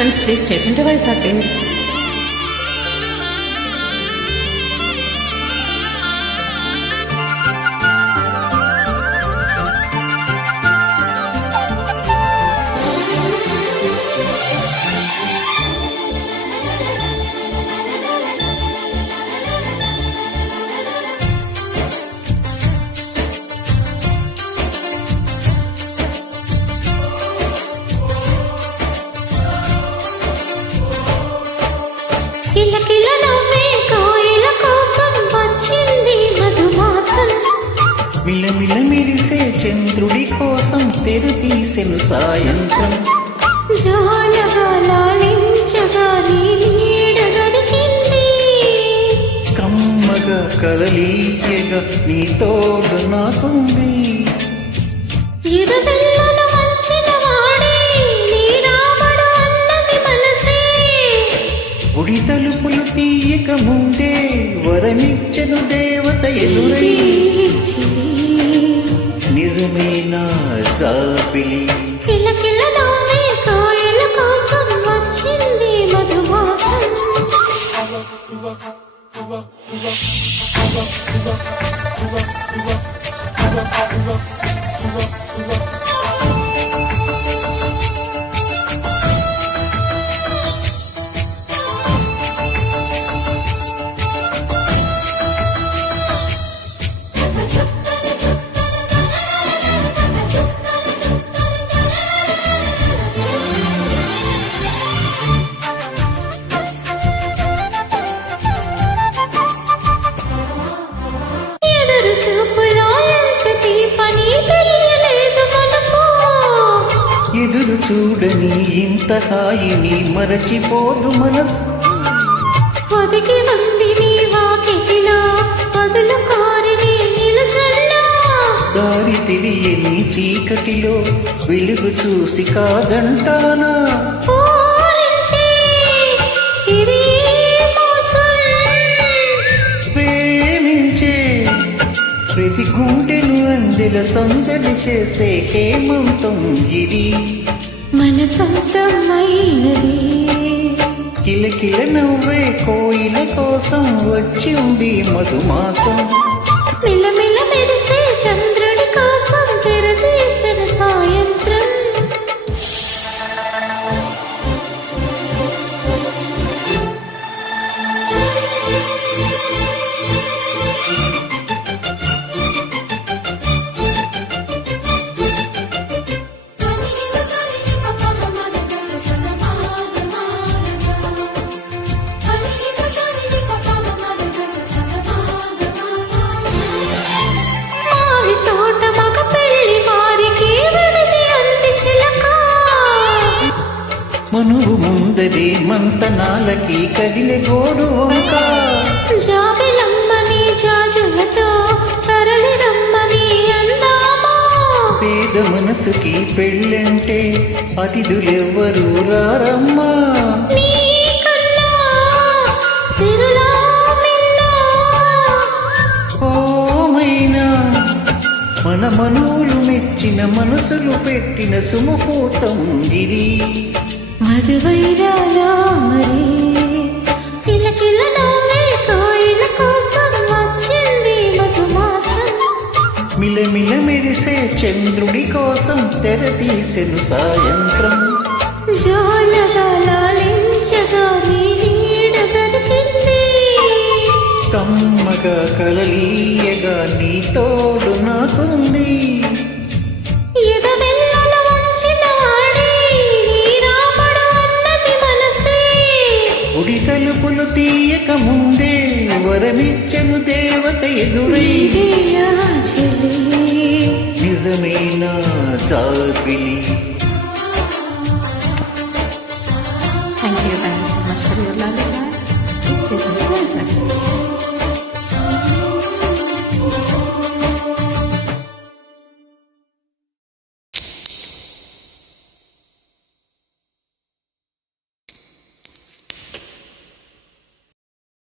Friends, please step into my circles. మిలమిల మెరిసే చంద్రుడి కోసం తెరు తీసెను సాయంత్రం. కమ్మగా కలలీయగా నీ తోడు నాకుంది. గుడి తలుపులు తీయక ముందే వరమిచ్చను దేవత ఎదురై. నిజమేనా జాబిలి కాయల కోసం వచ్చింది మధుమాసం. ఎదురు చూడని ఇంత హాయిని మరచిపోదు మనసు. ఒదిగి ఉంది నీ వాకిటిలో వదులు కారిని నిలుచన్నా. దారి తెలియని చీకటిలో వెలుగు చూసి కాదంటానా. ప్రేమించే ప్రతి గుండెను అందెల సందడి చేసే హేమంతం ఇది. మన సొంతమైనది. కిలకిల నవ్వే కోయిల కోసం వచ్చింది మధుమాసం. మిలమిల మెరిసే చంద్రుడి కోసం తెరదీసిన సాయంత్రం. మనువు ముందరే మంతనాలకి కదిలే గోడు వంక. జాబిలమ్మని జాజులతో తరలి రమ్మని అందామా. పేద మనసుకి పెళ్ళంటే అతిథులెవ్వరూ రారమ్మా. ఓమైనా మన మనువులు మెచ్చిన మనసులు పెట్టిన సుముహూర్తం ఇది. మధువైరాలా మరి కిలకిల నవ్వే కాయల కోసం వచ్చింది మధుమాసం. మిలమిల మెరిసే చంద్రుడి కోసం తెర తీసెను సాయంత్రం. జోలగాలించగా నీ నీడ దొరికింది. కమ్మగా కలలీయగా నీ తోడు నాకుంది. గుడి తలుపులు తీయక ముందే వరమిచ్చను దేవత ఎదురై.